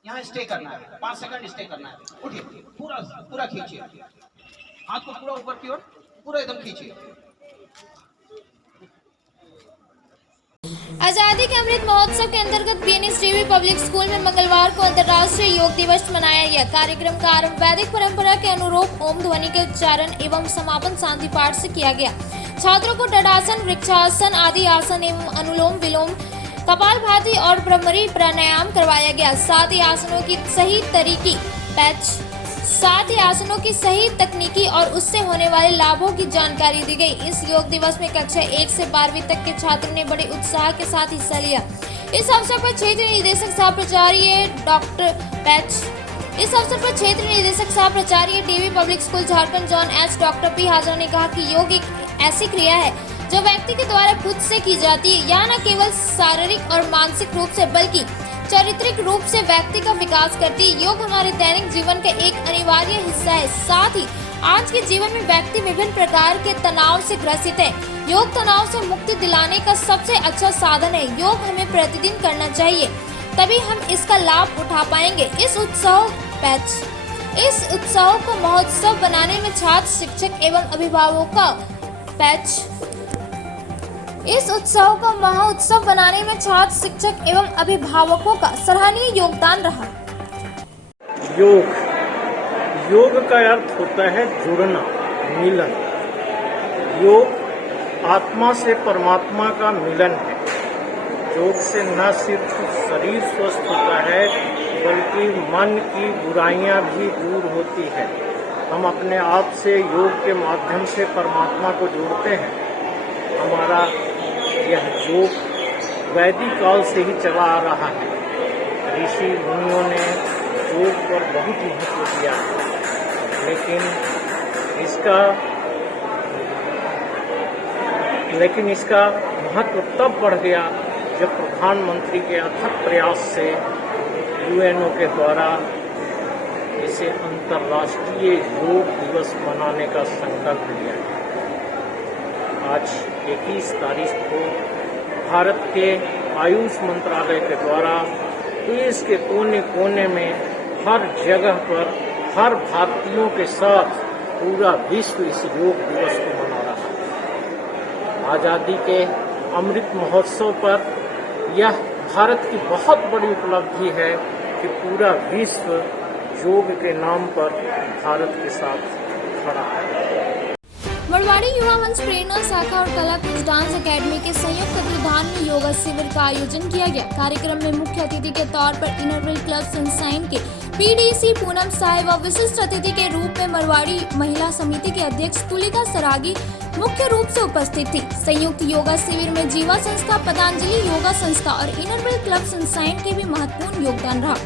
यहाँ स्टे करना है, 5 सेकंड स्टे करना है। उठिए, पूरा पूरा खींचिए, हाथ को पूरा ऊपर की ओर, पूरा एकदम खींचिए। आजादी के अमृत महोत्सव के अंतर्गत बीएनएसडीवी पब्लिक स्कूल में मंगलवार को अंतर्राष्ट्रीय योग दिवस मनाया गया। कार्यक्रम का आरंभ वैदिक परंपरा के अनुरूप ओम ध्वनि के उच्चारण एवं समापन शांति पाठ से किया गया। छात्रों को दंडासन, वृक्षासन आदि आसन एवं अनुलोम विलोम, कपालभाति और भ्रमरी प्राणायाम करवाया गया। साथ ही आसनों की सही तकनीकी और उससे होने वाले लाभों की जानकारी दी गई। इस योग दिवस में कक्षा 1 से 12वीं तक के छात्रों ने बड़े उत्साह के साथ हिस्सा लिया। इस अवसर पर क्षेत्रीय निदेशक सह प्राचार्य DV public school Jharkhand zone H doctor P Hazra ने कहा कि योग एक ऐसी क्रिया है जो व्यक्ति के द्वारा खुद से की जाती है। यह न केवल शारीरिक और मानसिक रूप से बल्कि चारित्रिक रूप से व्यक्ति का विकास करती है। योग हमारे दैनिक जीवन का एक अनिवार्य हिस्सा है। साथ ही आज के जीवन में व्यक्ति विभिन्न प्रकार के तनाव से ग्रसित है। योग तनाव से मुक्ति दिलाने का सबसे अच्छा साधन है। योग हमें प्रतिदिन करना चाहिए, तभी हम इसका लाभ उठा पाएंगे। इस उत्सव को महोत्सव बनाने में छात्र, शिक्षक एवं अभिभावकों का सराहनीय योगदान रहा। योग का अर्थ होता है जुड़ना, मिलन। योग आत्मा से परमात्मा का मिलन है। योग से न सिर्फ शरीर स्वस्थ होता है बल्कि मन की बुराइयां भी दूर होती है। हम अपने आप से योग के माध्यम से परमात्मा को जोड़ते हैं। हमारा यह योग वैदिक काल से ही चला आ रहा है। ऋषि मुनियों ने योग पर बहुत महत्व दिया है, लेकिन इसका महत्व तब बढ़ गया जब प्रधानमंत्री के अथक प्रयास से यूएनओ के द्वारा इसे अंतर्राष्ट्रीय योग दिवस मनाने का संकल्प लिया है। आज 21 तारीख को भारत के आयुष मंत्रालय के द्वारा देश के कोने कोने में हर जगह पर हर भारतीयों के साथ पूरा विश्व इस योग दिवस को मना रहा है। आज़ादी के अमृत महोत्सव पर यह भारत की बहुत बड़ी उपलब्धि है कि पूरा विश्व योग के नाम पर भारत के साथ खड़ा है। मरवाड़ी युवा मंच प्रेरणा शाखा और कलाकुंज डांस एकेडमी के संयुक्त तत्वाधान में योगा शिविर का आयोजन किया गया। कार्यक्रम में मुख्य अतिथि के तौर पर इनरविल क्लब सनशाइन के पीडीसी पूनम साहिब और विशिष्ट अतिथि के रूप में मरवाड़ी महिला समिति के अध्यक्ष तुलिका सरागी मुख्य रूप से उपस्थित थी। संयुक्त योगा शिविर में जीवा संस्था, पतंजलि योगा संस्था और इनरविल क्लब सनशाइन के भी महत्वपूर्ण योगदान रहा।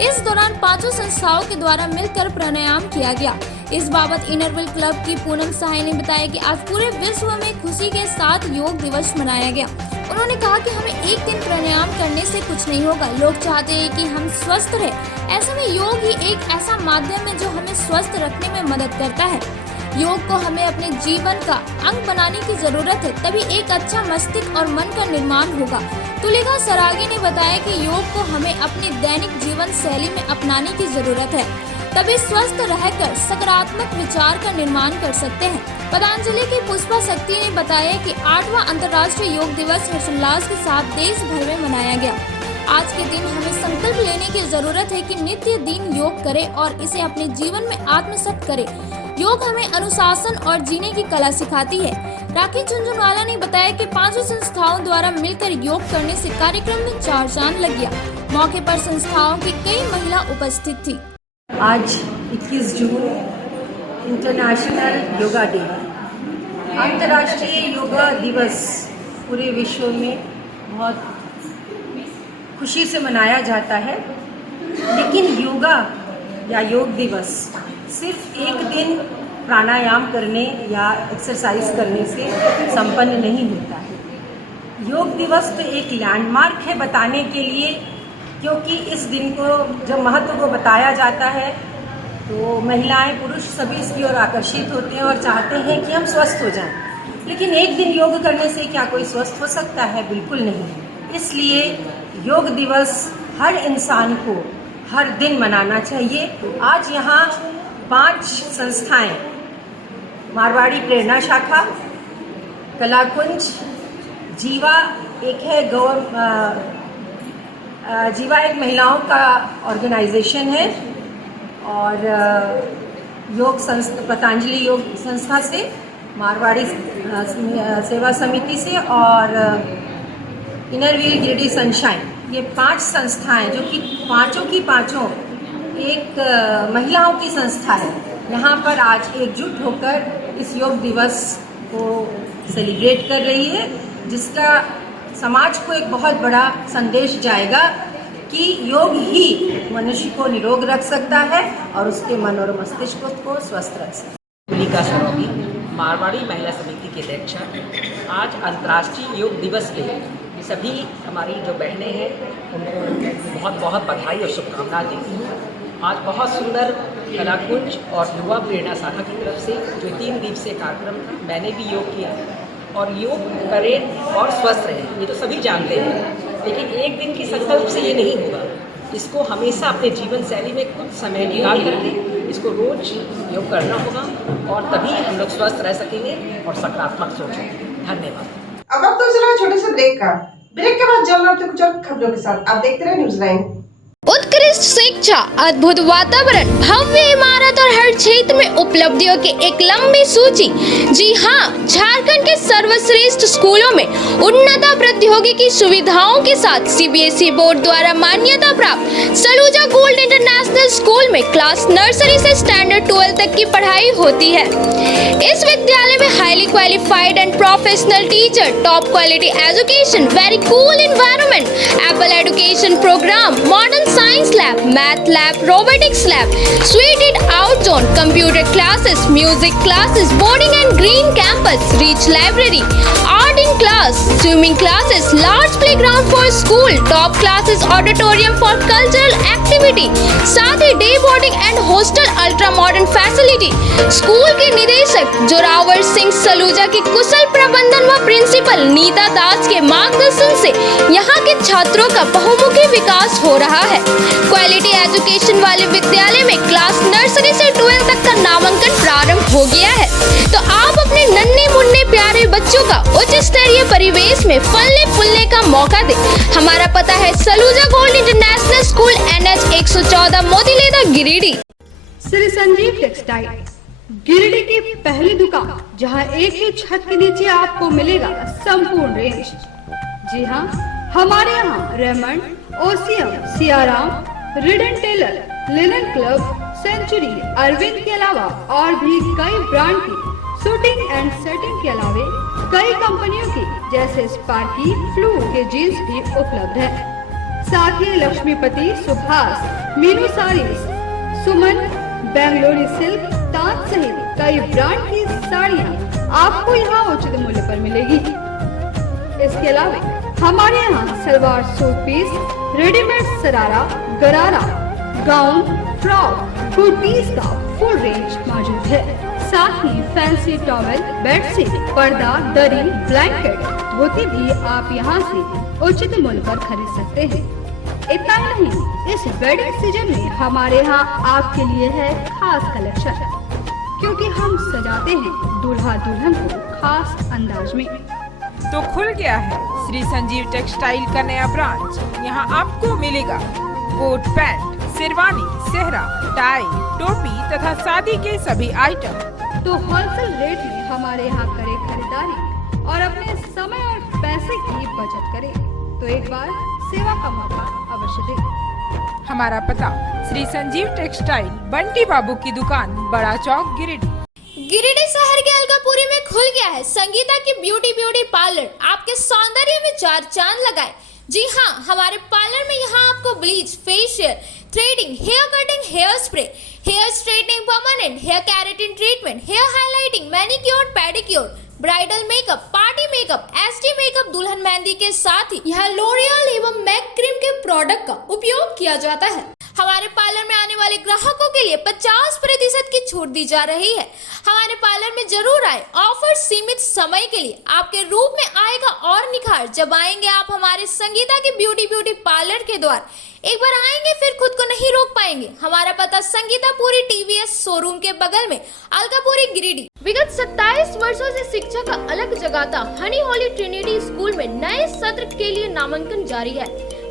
इस दौरान पांचों संस्थाओं के द्वारा मिलकर प्राणायाम किया गया। इस बाबत इनरविल क्लब की पूनम साहिब ने बताया कि आज पूरे विश्व में खुशी के साथ योग दिवस मनाया गया। उन्होंने कहा कि हमें एक दिन प्राणायाम करने से कुछ नहीं होगा, लोग चाहते हैं कि हम स्वस्थ रहें। ऐसे में योग ही एक ऐसा माध्यम है जो हमें स्वस्थ रखने में मदद करता है। योग को हमें अपने जीवन का अंग बनाने की जरूरत है, तभी एक अच्छा मस्तिष्क और मन का निर्माण होगा। तुलिका सरागी ने बताया कि योग को हमें अपनी दैनिक जीवन शैली में अपनाने की जरूरत है, तभी स्वस्थ रहकर सकारात्मक विचार का निर्माण कर सकते हैं। पतंजलि की पुष्पा शक्ति ने बताया कि 8वां अंतर्राष्ट्रीय योग दिवस हर्षोल्लास के साथ देश भर में मनाया गया। आज के दिन हमें संकल्प लेने की जरूरत है कि नित्य दिन योग करें और इसे अपने जीवन में आत्मसात करें। योग हमें अनुशासन और जीने की कला सिखाती है। राखी झुंझुनवाला ने बताया कि पांचों संस्थाओं द्वारा मिलकर योग करने से कार्यक्रम में चार चांद लग गया। मौके पर संस्थाओं की कई महिला उपस्थित थी। आज 21 जून इंटरनेशनल योगा डे है। अंतर्राष्ट्रीय योगा दिवस पूरे विश्व में बहुत खुशी से मनाया जाता है, लेकिन योगा या योग दिवस सिर्फ एक दिन प्राणायाम करने या एक्सरसाइज करने से संपन्न नहीं होता है। योग दिवस तो एक लैंडमार्क है बताने के लिए, क्योंकि इस दिन को जब महत्व को बताया जाता है तो महिलाएं पुरुष सभी इसकी ओर आकर्षित होते हैं और चाहते हैं कि हम स्वस्थ हो जाएं। लेकिन एक दिन योग करने से क्या कोई स्वस्थ हो सकता है? बिल्कुल नहीं। इसलिए योग दिवस हर इंसान को हर दिन मनाना चाहिए। आज यहाँ 5 संस्थाएं, मारवाड़ी प्रेरणा शाखा, कलाकुंज, जीवा एक है जीवा एक महिलाओं का ऑर्गेनाइजेशन है, और योग संस्था पतंजलि योग संस्था से, मारवाड़ी सेवा समिति से और इनरविल गिरडी सनशाइन, ये 5 संस्थाएं जो कि पांचों एक महिलाओं की संस्था है, यहाँ पर आज एकजुट होकर इस योग दिवस को सेलिब्रेट कर रही है, जिसका समाज को एक बहुत बड़ा संदेश जाएगा कि योग ही मनुष्य को निरोग रख सकता है और उसके मन और मस्तिष्क को स्वस्थ रख सकता है। तुलिका सरागी, मारवाड़ी महिला समिति की अध्यक्ष। आज अंतर्राष्ट्रीय योग दिवस के सभी हमारी जो बहनें हैं उनको बहुत बहुत बधाई और शुभकामनाएं देती हूँ। आज बहुत सुंदर कलाकुंज और युवा प्रेरणा शाखा की तरफ से जो 3 दिवसीय कार्यक्रम था, मैंने भी योग किया और योग करें और स्वस्थ रहें, ये तो सभी जानते हैं, लेकिन एक दिन की संकल्प से ये नहीं होगा। इसको हमेशा अपने जीवन शैली में कुछ समय निकाल करके इसको रोज योग करना होगा और तभी हम लोग स्वस्थ रह सकेंगे और सकारात्मक सोचेंगे। धन्यवाद। अब वक्त तो चला छोटे से ब्रेक का। ब्रेक के बाद जल्द लौटते कुछ और खबरों के साथ। आप देखते रहे न्यूज़ 9। उत्कृष्ट शिक्षा, अद्भुत वातावरण, भव्य इमारत और हर क्षेत्र में उपलब्धियों की एक लंबी सूची। जी हाँ, झारखंड के सर्वश्रेष्ठ स्कूलों में उन्नत प्रौद्योगिकी सुविधाओं के साथ सीबीएसई बोर्ड द्वारा मान्यता प्राप्त सलूजा गोल्ड इंटरनेशनल स्कूल में क्लास नर्सरी से स्टैंडर्ड 12 तक की पढ़ाई होती है। इस विद्यालय में highly qualified and professional teacher, top quality education, very cool environment, apple education program, modern science lab, math lab, robotics lab, suited out zone, computer classes, music classes, boarding and green campus, rich library, art in class, swimming classes, large playground for school, top classes, auditorium for cultural activity, साथ ही day boarding and hostel ultra modern facility. School के निदेशक जोरावर सिंह सलूजा की कुशल प्रबंधन व principal Nita दास के मार्गदर्शन से यहाँ के छात्रों का बहुमुखी विकास हो रहा है। क्वालिटी एजुकेशन वाले विद्यालय में क्लास नर्सरी से 12 तक का नामांकन प्रारंभ हो गया है, तो आप अपने नन्हे मुन्ने प्यारे बच्चों का उच्च स्तरीय परिवेश में फलने फूलने का मौका दे। हमारा पता है Saluja gold international school NH 114 Motileda Giridih. Shri Sanjeev textile Giridih की पहली दुकान, जहां एक ही छत के नीचे आपको मिलेगा संपूर्ण रेंज। जी हां, हमारे यहाँ रेमंड, ओसियम, Siyaram, Reid and Taylor, linen club, century, Arvind के अलावा और भी कई ब्रांड की शूटिंग एंड सेटिंग के अलावा कई कंपनियों की जैसे स्पार्की, फ्लू के जीन्स भी उपलब्ध है। साथ ही लक्ष्मीपति, सुभाष, मीनू साड़ीज, सुमन, बेंगलोरी सिल्क, ताज सहित कई ब्रांड की साड़ियाँ आपको यहाँ उचित मूल्य पर मिलेगी। इसके अलावा हमारे यहाँ सलवार सूट पीस, रेडीमेड सरारा, गरारा, गाउन, फ्रॉक, कुर्तीज का फुल रेंज मौजूद है। साथ ही फैंसी टॉवेल, बेडशीट, पर्दा, दरी, ब्लैंकेट, धोती भी आप यहाँ से उचित मूल्य पर खरीद सकते हैं। इतना ही नहीं, इस वेडिंग सीजन में हमारे यहाँ आपके लिए है खास कलेक्शन, क्योंकि हम सजाते हैं दूल्हा दुल्हन को खास अंदाज में। तो खुल गया है श्री संजीव टेक्सटाइल का नया ब्रांच। यहाँ आपको मिलेगा कोट पैंट, शेरवानी, सेहरा, टाई, टोपी तथा शादी के सभी आइटम। तो होलसेल रेट में हमारे यहाँ करें खरीदारी और अपने समय और पैसे की बचत करें। तो एक बार सेवा का मौका अवश्य दें। हमारा पता श्री संजीव टेक्सटाइल, बंटी बाबू की दुकान, बड़ा चौक, गिरिडीह। गिरिडीह शहर के अलकापुरी में खुल गया है संगीता की ब्यूटी पार्लर। आपके सौंदर्य में चार चांद लगाए। जी हाँ, हमारे पार्लर में यहाँ आपको bleach, facial, threading, hair cutting, hair spray, hair straightening, permanent hair keratin treatment, hair highlighting, manicure, pedicure, bridal makeup, party makeup, SD makeup, दुल्हन मेहंदी के साथ ही यहाँ लोरियल एवं मैक क्रीम के प्रोडक्ट का उपयोग किया जाता है। हमारे पार्लर में आने वाले ग्राहकों के लिए 50% की छूट दी जा रही है। हमारे पार्लर में जरूर आए। ऑफर सीमित समय के लिए। आपके रूप में आएगा और निखार जब आएंगे आप हमारे संगीता के ब्यूटी पार्लर के द्वार। एक बार आएंगे फिर खुद को नहीं रोक पाएंगे। हमारा पता संगीता पूरी TVS शोरूम के बगल में, अलकापुरी, गिरिडीह। विगत 27 वर्षों से शिक्षा का अलग जगाता हनी होली ट्रिनिटी स्कूल में नए सत्र के लिए नामांकन जारी है।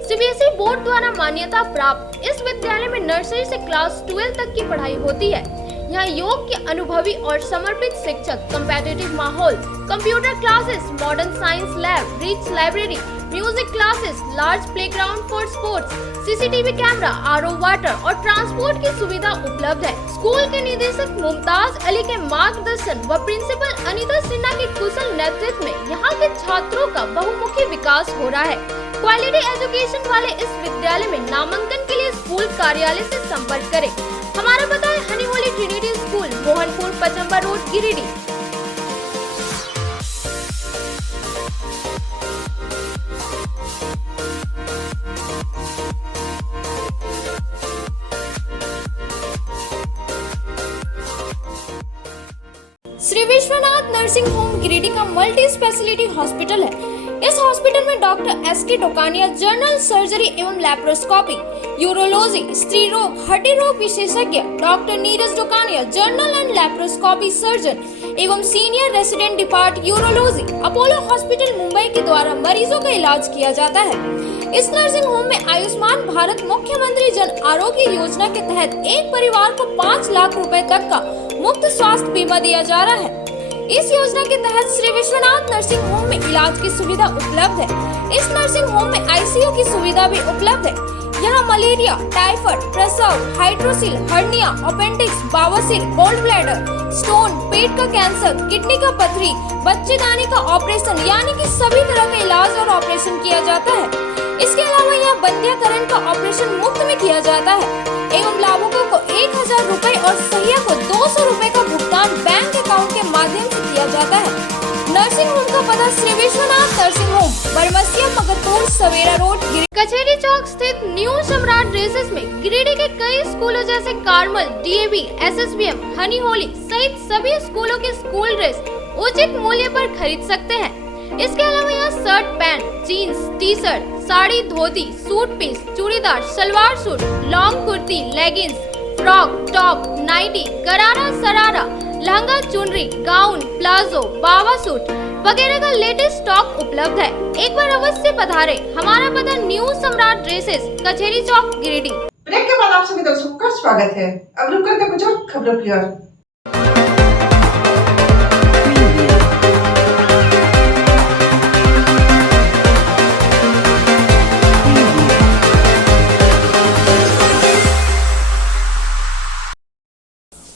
CBSE बोर्ड द्वारा मान्यता प्राप्त इस विद्यालय में नर्सरी से क्लास 12 तक की पढ़ाई होती है। यहाँ योग के अनुभवी और समर्पित शिक्षक, कम्पेटिटिव माहौल, computer classes, modern science lab, rich library, music classes, large playground for sports, CCTV camera, RO water और ट्रांसपोर्ट की सुविधा उपलब्ध है। स्कूल के निदेशक मुमताज अली के मार्गदर्शन व प्रिंसिपल अनीता सिन्हा के कुशल नेतृत्व में यहाँ के छात्रों का बहुमुखी विकास हो रहा है। क्वालिटी एजुकेशन वाले इस विद्यालय में नामांकन के लिए स्कूल कार्यालय से संपर्क करें। हमारा पता है Honey Holy Trinity school, Mohanpur, Pachamba road, Giridih. Shri Vishwanath nursing home Giridih का मल्टी स्पेशलिटी हॉस्पिटल है। इस हॉस्पिटल में doctor SK Tokaniya general surgery एवं लैप्रोस्कोपी, यूरोलॉजी, स्त्री रोग, हड्डी रोग विशेषज्ञ, doctor Neeraj Tokaniya general and laparoscopy surgeon एवं senior resident depart urology, Apollo hospital Mumbai के द्वारा मरीजों का इलाज किया जाता है। इस नर्सिंग होम में आयुष्मान भारत मुख्यमंत्री जन आरोग्य योजना के तहत एक परिवार को 5 लाख रुपए तक का मुफ्त स्वास्थ्य बीमा दिया जा रहा है। इस योजना के तहत श्री विश्वनाथ नर्सिंग होम में इलाज की सुविधा उपलब्ध है। इस नर्सिंग होम में ICU की सुविधा भी उपलब्ध है। यहाँ मलेरिया, टाइफाइड, प्रसव, हाइड्रोसिल, हर्निया, अपेंडिक्स, बवासीर, गोल्ड ब्लैडर, स्टोन, पेट का कैंसर, किडनी का पथरी, बच्चेदानी का ऑपरेशन यानी कि सभी तरह का इलाज और ऑपरेशन किया जाता है। इसके अलावा यहाँ बंध्याकरण का ऑपरेशन मुफ्त में किया जाता है एवं लाभुकों को 1000 रुपए और सहिया को 200 रुपए का भुगतान बैंक अकाउंट के माध्यम से किया जाता है। नर्सिंग होम का पता श्री विश्वनाथ नर्सिंग होम, बरमसिया, मगरपुर, सवेरा रोड, कचहरी चौक स्थित न्यू सम्राट ड्रेसेस में गिरिडीह के कई स्कूलों जैसे Carmel, DAV, SSBM, Honey Holi सहित सभी स्कूलों के स्कूल ड्रेस उचित मूल्य पर खरीद सकते हैं। इसके अलावा यहाँ shirt, pant, jeans, t-shirt, sari, dhoti, suit piece, churidar, salwar suit, long kurti, leggings, frock, top, nightie, gharara, sharara, lehenga, चुनरी, गाउन, प्लाजो, बावा सूट, वगैरह का लेटेस्ट स्टॉक उपलब्ध है। एक बार अवश्य पधारे। हमारा पता न्यू सम्राट ड्रेसेस, कचहरी चौक, गिरिडीह। ब्रेक के बाद आप सभी दर्शकों का स्वागत है। अब रुक करते कुछ और खबरों की ओर।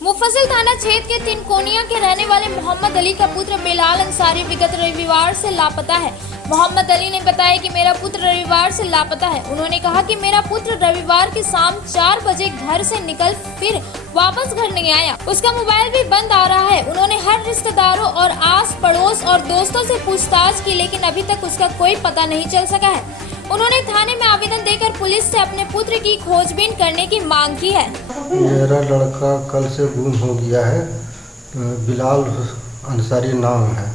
मुफस्सिल थाना क्षेत्र के तिनकोनिया के रहने वाले मोहम्मद अली का पुत्र बिलाल अंसारी विगत रविवार से लापता है। मोहम्मद अली ने बताया कि मेरा पुत्र रविवार से लापता है। उन्होंने कहा कि मेरा पुत्र रविवार की शाम 4 बजे घर से निकल फिर वापस घर नहीं आया। उसका मोबाइल भी बंद आ रहा है। उन्होंने हर रिश्तेदारों और आस पड़ोस और दोस्तों से पूछताछ की, लेकिन अभी तक उसका कोई पता नहीं चल सका है। उन्होंने थाने में आवेदन देकर पुलिस से अपने पुत्र की खोजबीन करने की मांग की है। मेरा लड़का कल से गुम हो गया है। बिलाल अंसारी नाम है,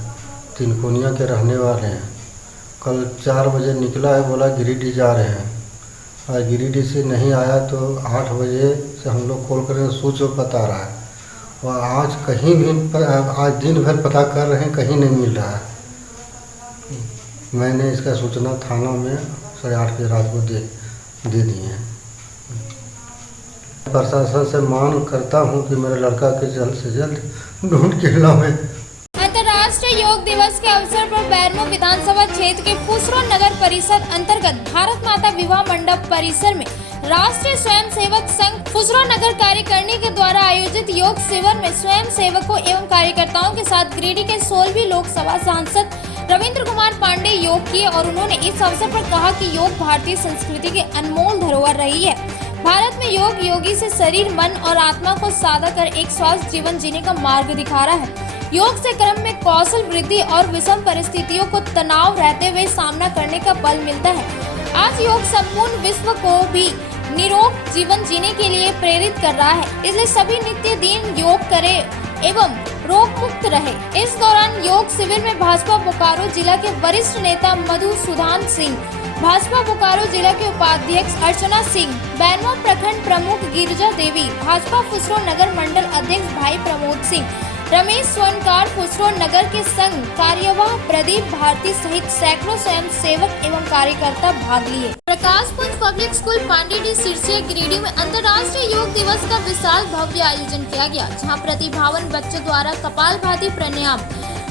तिनकोनिया के रहने वाले हैं। कल 4 बजे निकला है, बोला गिरिडीह जा रहे हैं। और गिरिडीह से नहीं आया तो 8 बजे से हम लोग कॉल करें, स्विच ऑफ बता रहा है। और आज कहीं भी आज दिन भर पता कर रहे हैं, कहीं नहीं मिल रहा है। मैंने इसका सूचना थाना में 8:30 बजे रात को दे दिए हैं। प्रशासन से मांग करता हूं कि मेरे लड़का के जल्द से जल्द ढूंढ के लाएं। अंतर्राष्ट्रीय योग दिवस के अवसर पर बैरमो विधानसभा क्षेत्र के फुसरो नगर परिषद अंतर्गत भारत माता विवाह मंडप परिसर में राष्ट्रीय स्वयं सेवक संघ फुसरो नगर कार्यकारिणी के द्वारा आयोजित योग शिविर में स्वयं सेवकों एवं कार्यकर्ताओं के साथ गिरिडीह के 16वीं लोकसभा सांसद रविंद्र कुमार पांडे योग किए और उन्होंने इस अवसर पर कहा कि योग भारतीय संस्कृति के अनमोल धरोहर रही है। भारत में योग योगी से शरीर, मन और आत्मा को साधा कर एक स्वस्थ जीवन जीने का मार्ग दिखा रहा है। योग से कर्म में कौशल वृद्धि और विषम परिस्थितियों को तनाव रहते हुए सामना करने का बल मिलता है। आज योग संपूर्ण विश्व को भी निरोग जीवन जीने के लिए प्रेरित कर रहा है, इसलिए सभी नित्य दिन योग करें एवं रोग मुक्त रहे। इस दौरान योग शिविर में भाजपा बोकारो जिला के वरिष्ठ नेता मधुसूदन सिंह, भाजपा बोकारो जिला के उपाध्यक्ष अर्चना सिंह, बैरमो प्रखंड प्रमुख गिरिजा देवी, भाजपा फुसरो नगर मंडल अध्यक्ष भाई प्रमोद सिंह, रमेश स्वर्णकार फुसरो नगर के संघ कार्यवाह प्रदीप भारती सहित सैकड़ों स्वयं सेवक एवं कार्यकर्ता भाग लिए। प्रकाश पुंज पब्लिक स्कूल पांडेडी सिरसिया गिरिडीह में अंतर्राष्ट्रीय योग दिवस का विशाल भव्य आयोजन किया गया, जहां प्रतिभावन बच्चों द्वारा कपालभाति प्राणायाम,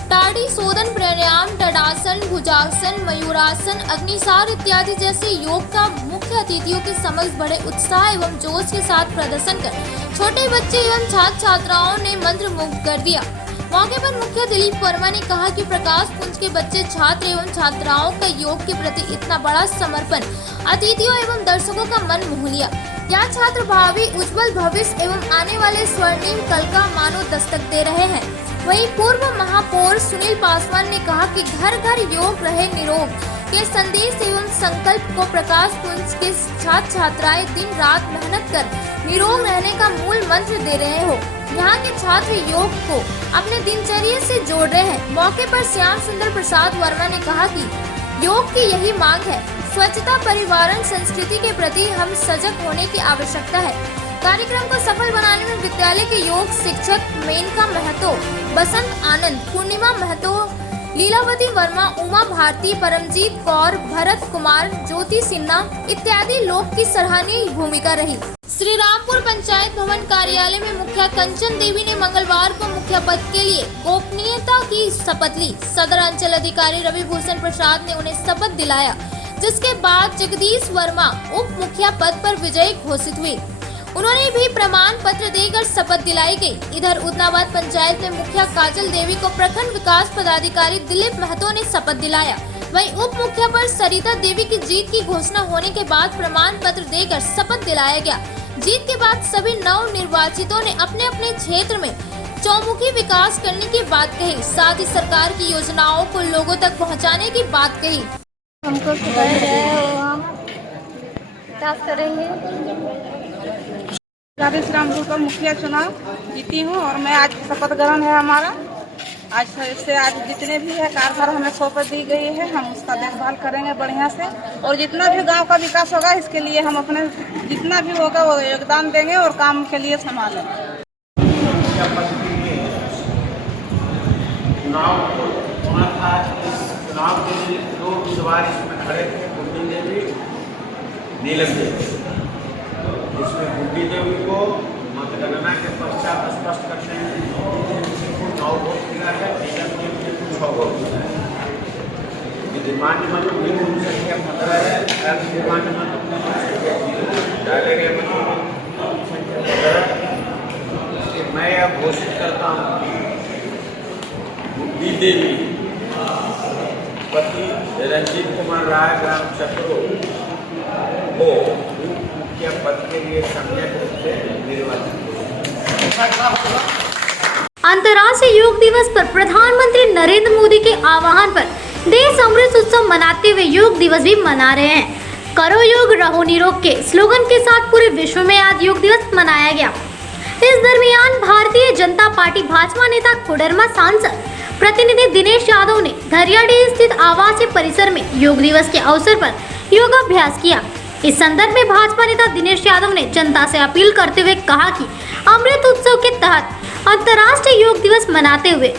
टाड़ी शोधन प्राणायाम, तड़ासन, भुजासन, मयूरासन, अग्निसार इत्यादि जैसे योग का मुख्य अतिथियों के समक्ष बड़े उत्साह एवं जोश के साथ प्रदर्शन कर छोटे बच्चे एवं छात्र छात्राओं ने मंत्र मुग्ध कर दिया। मौके पर मुख्य दिलीप वर्मा ने कहा कि प्रकाश पुंज के बच्चे, छात्र एवं छात्राओं का योग के प्रति इतना बड़ा समर्पण अतिथियों एवं दर्शकों का मन मोह लिया। यहाँ छात्र भावी उज्जवल भविष्य एवं आने वाले स्वर्णिम कल का मानो दस्तक दे रहे हैं। वहीं पूर्व महापौर सुनील पासवान ने कहा कि घर घर योग रहे निरोग के संदेश एवं संकल्प को प्रकाश पुंज के छात्र छात्राएं दिन रात मेहनत कर निरोग रहने का मूल मंत्र दे रहे हो। यहाँ के छात्र योग को अपने दिनचर्या से जोड़ रहे हैं। मौके पर श्याम सुंदर प्रसाद वर्मा ने कहा कि योग की यही मांग है, स्वच्छता, पर्यावरण, संस्कृति के प्रति हम सजग होने की आवश्यकता है। कार्यक्रम को सफल बनाने में विद्यालय के योग शिक्षक मेनका महतो, बसंत आनंद, पूर्णिमा महतो, लीलावती वर्मा, उमा भारती, परमजीत कौर, भरत कुमार, ज्योति सिन्हा इत्यादि लोग की सराहनीय भूमिका रही। श्री रामपुर पंचायत भवन कार्यालय में मुखिया कंचन देवी ने मंगलवार को मुखिया पद के लिए गोपनीयता की शपथ ली। सदर अंचल अधिकारी रवि भूषण प्रसाद ने उन्हें शपथ दिलाया, जिसके बाद जगदीश वर्मा उप मुखिया पद पर विजयी घोषित हुए। उन्होंने भी प्रमाण पत्र देकर शपथ दिलाई गई। इधर उदनाबाद पंचायत में मुखिया काजल देवी को प्रखंड विकास पदाधिकारी दिलीप महतो ने शपथ दिलाया। वहीं उप मुखिया पर सरिता देवी की जीत की घोषणा होने के बाद प्रमाण पत्र देकर शपथ दिलाया गया। जीत के बाद सभी नव निर्वाचितों ने अपने अपने क्षेत्र में चौमुखी विकास करने की बात कही, साथ ही सरकार की योजनाओं को लोगों तक पहुँचाने की बात कही। हमको विकास करेंगे। राधेश रामपुर का मुखिया चुनाव जीती हूँ और मैं आज शपथ ग्रहण है हमारा। आज से आज जितने भी है कारभार हमें सौंप दी गई है, हम उसका देखभाल करेंगे बढ़िया से और जितना भी गांव का विकास होगा इसके लिए हम अपने जितना भी होगा वो योगदान देंगे और काम के लिए संभालेंगे। चुनाव को थोड़ा सा वहाँ पे 2 सवार इसमें खड़े थे, बुड्ढी देवी, नीलम देवी। इसमें बुड्ढी देवी को मतगणना के पश्चात स्पष्ट करते हैं कि बुड्ढी देवी से कुल 9 वोट मिला है, नीलम देवी से कुल 6 वोट मिला है। विद्यमान मतों की कुल संख्या 15 है, अविद्यमान मतों की संख्या 0, डाले गए मतों की संख्या 15। मैं अब घोषित करता हूँ कि बुड्ढी देवी पति रंजीत कुमार राय ग्राम चक्रो को मुखिया पद के लिए सम्यक रूप से निर्वाचित। अंतर्राष्ट्रीय योग दिवस पर प्रधानमंत्री नरेंद्र मोदी के आह्वान पर देश अमृत उत्सव मनाते हुए योग दिवस भी मना रहे हैं। करो योग रहो निरोग के स्लोगन के साथ पूरे विश्व में आज योग दिवस मनाया गया। इस दरमियान भारतीय जनता पार्टी भाजपा नेता कोडरमा सांसद प्रतिनिधि दिनेश यादव ने धरियाडीह स्थित आवासीय परिसर में योग दिवस के अवसर पर योगाभ्यास किया। इस संदर्भ में भाजपा नेता दिनेश यादव ने जनता से अपील करते हुए कहा कि अमृत उत्सव के तहत अंतर्राष्ट्रीय योग दिवस मनाते हुए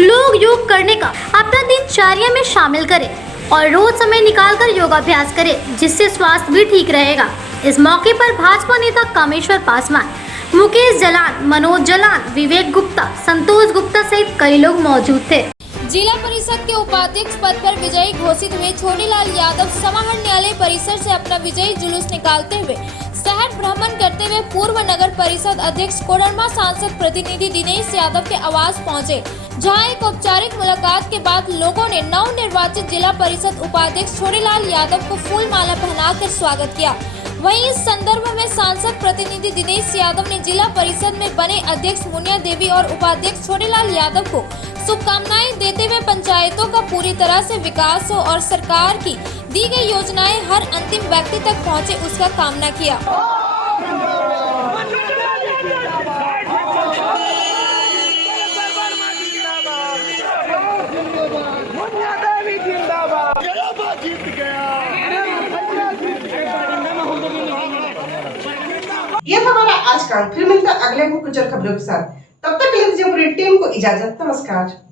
लोग योग करने का अपना दिनचर्या में शामिल करें और रोज समय निकालकर योगाभ्यास करें, जिससे स्वास्थ्य भी ठीक रहेगा। इस मौके पर भाजपा नेता कामेश्वर पासवान, मुकेश जलान, मनोज जलान, विवेक गुप्ता, संतोष गुप्ता सहित कई लोग मौजूद थे। जिला परिषद के उपाध्यक्ष पद पर विजयी घोषित हुए छोटेलाल यादव समाहरण न्यायालय परिसर से अपना विजयी जुलूस निकालते हुए शहर भ्रमण करते हुए पूर्व नगर परिषद अध्यक्ष कोडरमा सांसद प्रतिनिधि दिनेश यादव के आवास पहुंचे, जहां एक औपचारिक मुलाकात के बाद लोगों ने नव निर्वाचित जिला परिषद उपाध्यक्ष छोटेलाल यादव को फूल माला पहनाकर स्वागत किया। वहीं इस संदर्भ में सांसद प्रतिनिधि दिनेश यादव ने जिला परिषद में बने अध्यक्ष मुनिया देवी और उपाध्यक्ष छोटेलाल यादव को शुभकामनाएं देते हुए पंचायतों का पूरी तरह से विकास हो और सरकार की दी गई योजनाएं हर अंतिम व्यक्ति तक पहुंचे, उसका कामना किया। ये था हमारा आज का। फिर मिलता अगले कुछ और खबरों के साथ। तब तक के लिए पूरी टीम को इजाजत। नमस्कार।